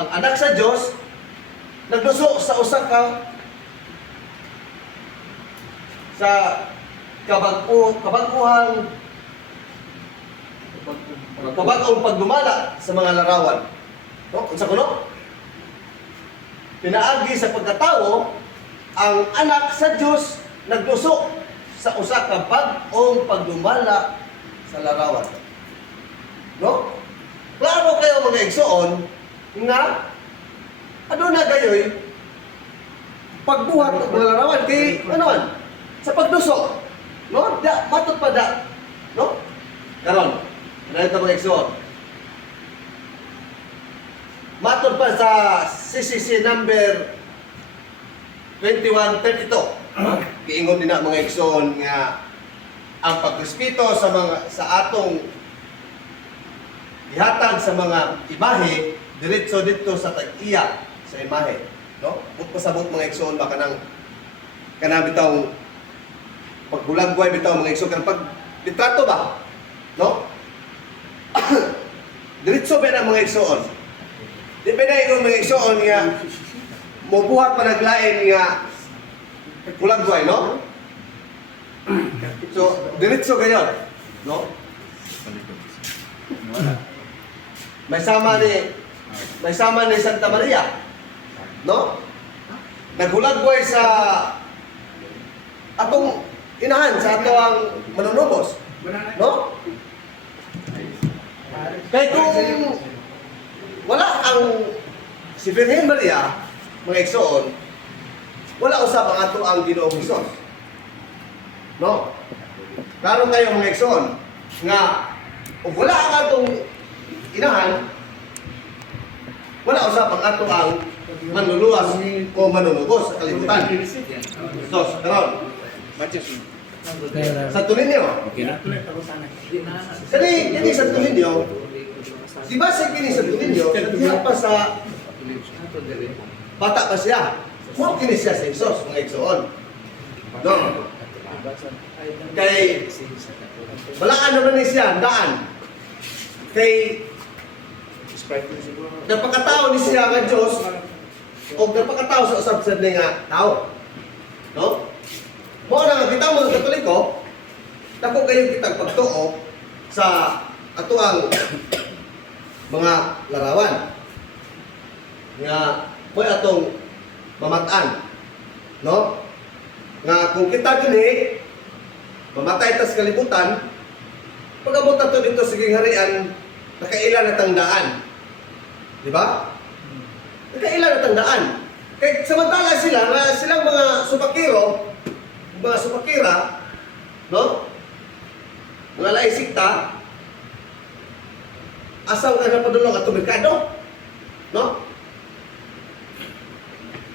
ang anak sa Dios nagluso sa usa ka sa kabag-ohang pagdumala sa mga larawan. No? Unsa kuno? Pinaagi sa pagkatawo, ang anak sa Dios nagluso sa usa ka bag-ong pagdumala sa larawan. No? Klaro kayo mga igsoon nga aduna gayoy pagbuhat ng mga larawan kay ano man sa pagduso. No? Matud pa da. No? Karon, ano ito mga igsoon? Matud pa sa CCC number 2132. Giingon din na mga igsoon nga ang pagrespeto sa atong ihatag sa mga imahe diretso dito sa tag-iya sa imahe, no? Ug pasabot mga igsoon ba kanang bitaw pagbulagway bitaw mga igsoon kanang pag litrato ba, no? Diretso ba na mga igsoon? Di ba na yung mga igsoon nga mubuhat pa naglain nga bulagway, no? So, diretso gayon, no? May sama ni Santa Maria, no? Naghulagway sa atong inahan sa ato ang manunubos, no? Kaya kung wala ang si Virgen Maria, mga igsoon, wala usab ang ato ang Ginoong Hesus. No? Klaro kayo mga igsoon nga ug wala ang atong inahan, wala usab ang ato ang manluluwas o manunubos sa kalibutan. So, karon. Santo Niño. Kini Santo Niño. Di ba sa kini Santo Niño, diha pa sa bata pa siya. Mo kini siya sa Hesus, mga igsoon. No. Kay walaan naman ni siya daan. Kay napakatao ni siya nga Diyos o napakatao sa usab sa nga tao. No? Mo na nga kita mga Katoliko, dako kayo kitang pagtuo sa atuang mga larawan nga mo'y atong mamatan, no? Nga kung kita gini mamatay tas kalibutan, pag-abot na to dito sa harian, nakailan na tangdaan. Di ba? Nakailan na tangdaan. Kaya samantala silang mga supakira, no? Mga laisikta, asaw ka na padulong at merkado, no?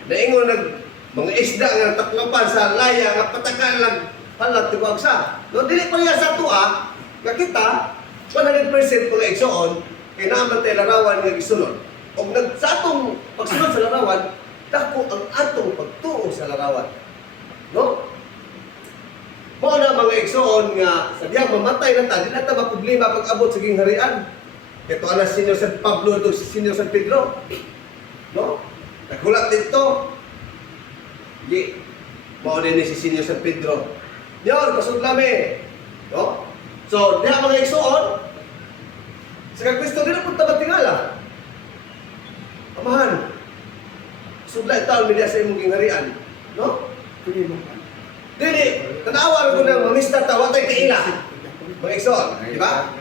Naingon mga isda nga taklapan sa laya nga patakan lang palat tiguag sa. No, dili pa niya sa tuwa nga kita 100% mga igsoon kay naman tayo larawan nga gisunod. Og sa atong pagsunod sa larawan, dako ang atong pagtuo sa larawan. No? Mao na mga igsoon nga sa diyang mamatay na ta, di na ta maproblema pag-abot sa gingharian. Ito ana Senyor San Pablo ito si Senyor San Pedro. No? Naghulat dito. Di mao din si Senyor San Pedro. Yon, pasudlami. No? So, diha mga igsoon, sa Kristo din na punta batingala. Amahan, sudla itaw media sa imong gingharian. No? Dili, tanawa ko na mamista tawa tay kaila. Mga igsoon, di ba?